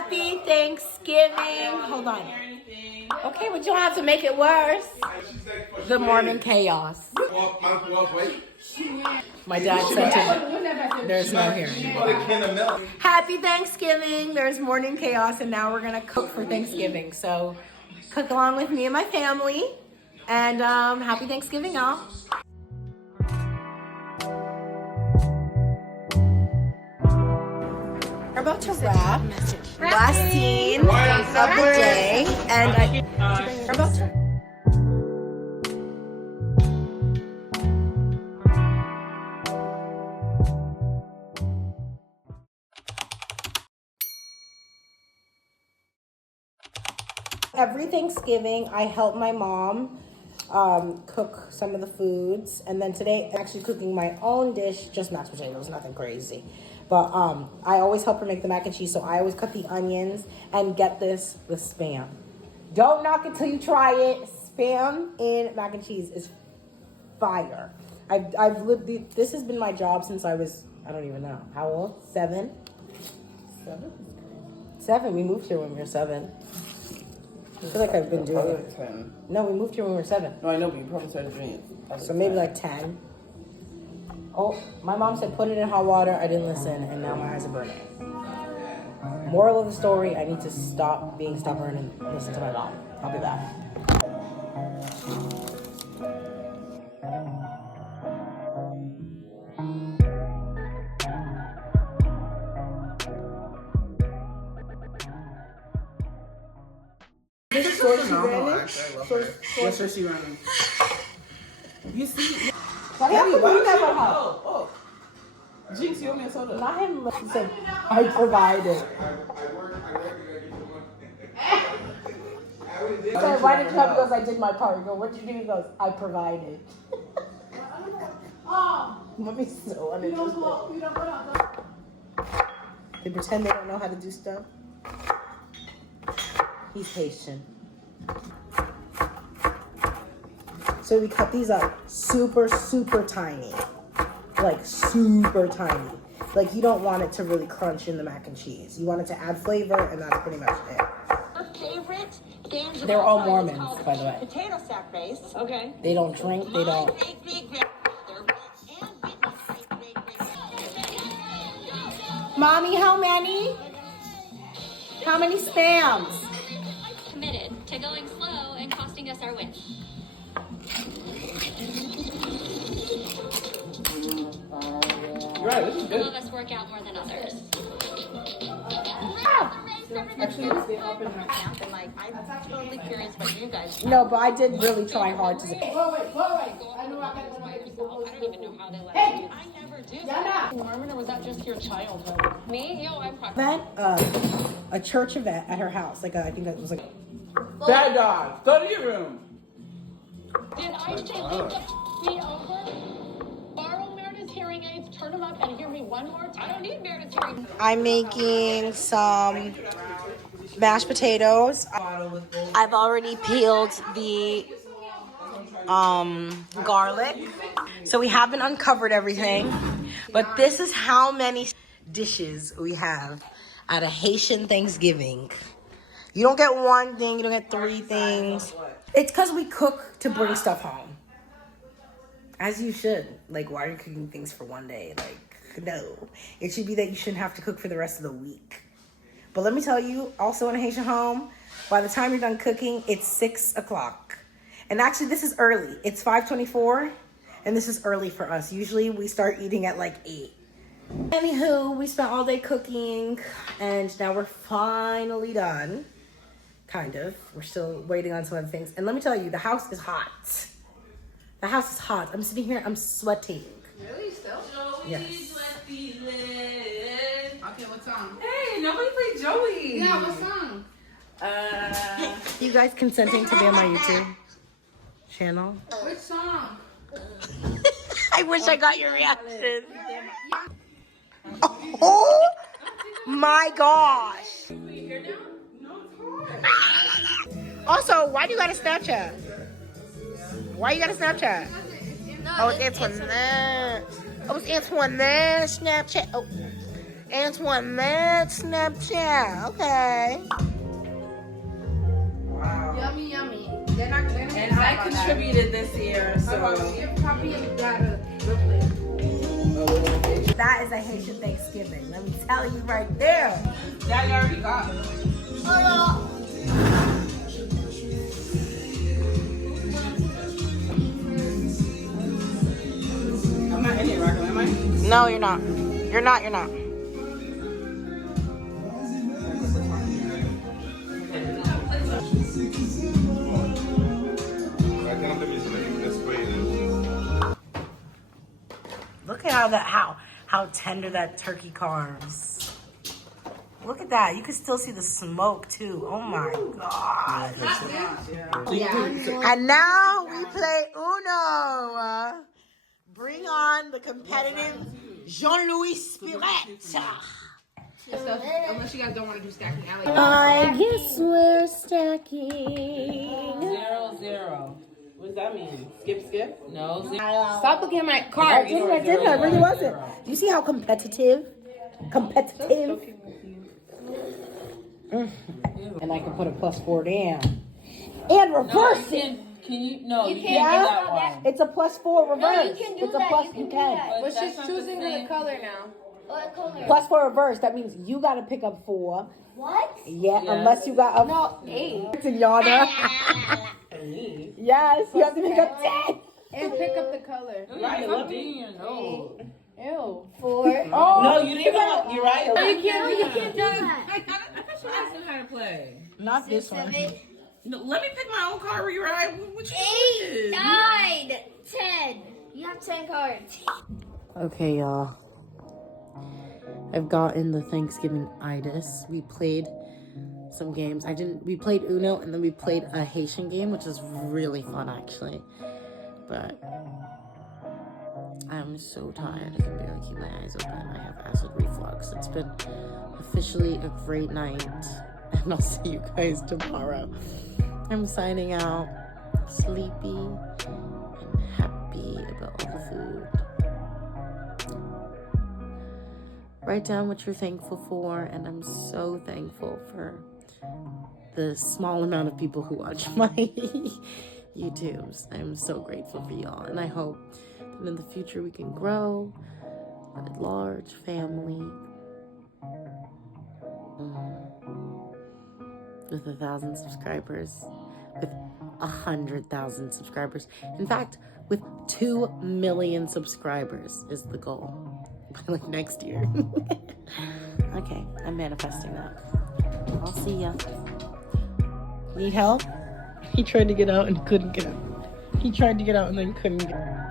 Happy Thanksgiving. Hold on. Okay, but you don't have to make it worse. Good morning, chaos. My dad sent it. There's no hearing. Happy Thanksgiving. There's morning chaos, and now we're gonna cook for Thanksgiving. So, cook along with me and my family. And happy Thanksgiving, y'all. We're about to wrap. Last scene of the day, and we're about to. Every Thanksgiving, I help my mom cook some of the foods, and then today I'm actually cooking my own dish, just mashed potatoes, nothing crazy. But I always help her make the mac and cheese, so I always cut the onions and get the Spam. Don't knock it till you try it. Spam in mac and cheese is fire. I've lived this has been my job since I was, I don't even know, how old? 7? 7? We moved here when we were 7. I feel like I've been doing it. 10. No, we moved here when we were 7. No, I know, but you probably started doing it. So maybe like 10. Oh, my mom said put it in hot water. I didn't listen, and now my eyes are burning. Moral of the story, I need to stop being stubborn and listen to my mom. I'll be back. This is Saoirse Ronan. You see? You never help. Oh. Jinx, you owe me a soda. Not him. Listen, I provided. So why did you help? He goes, I did my part. You go, what'd you do? He goes, I provided. Mommy's so uninterested. They pretend they don't know how to do stuff. He's Haitian. So we cut these up super, super tiny. Like super tiny. Like you don't want it to really crunch in the mac and cheese. You want it to add flavor, and that's pretty much it. Her favorite games. They're all Mormons, by the way. Potato sack race. Okay. They don't drink, they don't. Mommy, how many? How many Spams? Committed to going slow and costing us our win. Right, this is good. Some of us work out more than others. Actually, I'm totally curious what you guys. No, but I did really try hard to. I don't even know how they let you. I never do. Norman, or was that just your childhood? Me? Yo, I'm Event, a church event at her house. Like I think it was like. Bad dog, go to your room. Did I say leave me over? Borrow Meredith's hearing aids, turn them up, and hear me one more time. I don't need Meredith's hearing aids. I'm making some mashed potatoes. I've already peeled the garlic. So we haven't uncovered everything. But this is how many dishes we have at a Haitian Thanksgiving. You don't get one thing, you don't get 3 things. It's because we cook to bring stuff home. As you should. Like, why are you cooking things for one day? Like, no. It should be that you shouldn't have to cook for the rest of the week. But let me tell you, also in a Haitian home, by the time you're done cooking, it's 6 o'clock. And actually, this is early. It's 5:24, and this is early for us. Usually, we start eating at like 8. Anywho, we spent all day cooking, and now we're finally done. Kind of. We're still waiting on some other things. And let me tell you, the house is hot. The house is hot. I'm sitting here, I'm sweating. Really? Still? Yes. Okay, what song? Hey, nobody played Joey. Yeah, what song? You guys consenting to be on my YouTube channel? Which song? I wish I got your reaction. Oh my gosh. Also, why do you got a Snapchat? Why you got a Snapchat? Oh, it's Antoinette. Oh, it's Antoinette Snapchat. Oh, Antoinette Snapchat. Okay. Wow. Yummy, yummy. They're not gonna And I contributed this year, so. Give Poppy and Dada real quick. That is a Haitian Thanksgiving. Let me tell you right there. Daddy already got it. I'm not in it, Rocco, am I? No, you're not. You're not. You're not. Look at how tender that turkey carves. Look at that. You can still see the smoke too. Oh my god. And now we play Uno. Bring on the competitive Jean-Louis Spirit. Unless you guys don't want to do stacking alley. I guess we're stacking. 0-0. What does that mean? Skip? No, 0. Stop looking at my I card. didn't. I really wasn't. Do you see how competitive? And I can put a +4 down. And reverse it. Can you? No, you can't Yeah, do that one. it's a +4 reverse. you can do it's that. a plus. You can do can. that. But she's choosing the color now. What color? +4 reverse. That means you got to pick up 4. What? Yeah, unless you got a 8. to yonder. Yes, you have to pick up 10. And pick up the color. Right, let me. No. Ew. 4. Oh. No, you didn't know. You're right. You can't do that. I thought you asked him how to play. Not this one. 7, No, let me pick my own card. Where you're right. What you 8, doing? 9, 10. You have 10 cards. Okay, y'all. I've gotten the Thanksgiving-itis. We played some games. We played Uno, and then we played a Haitian game, which is really fun, actually. But I'm so tired. I can barely keep my eyes open. I have acid reflux. It's been officially a great night, and I'll see you guys tomorrow. I'm signing out sleepy and happy about all the food. Write down what you're thankful for, and I'm so thankful for the small amount of people who watch my YouTubes. I'm so grateful for y'all, and I hope that in the future we can grow a large family with 1,000 subscribers, with 100,000 subscribers. In fact, with 2 million subscribers is the goal by like next year. Okay, I'm manifesting that. I'll see ya. Need help? He tried to get out and couldn't get out. He tried to get out and then couldn't get out.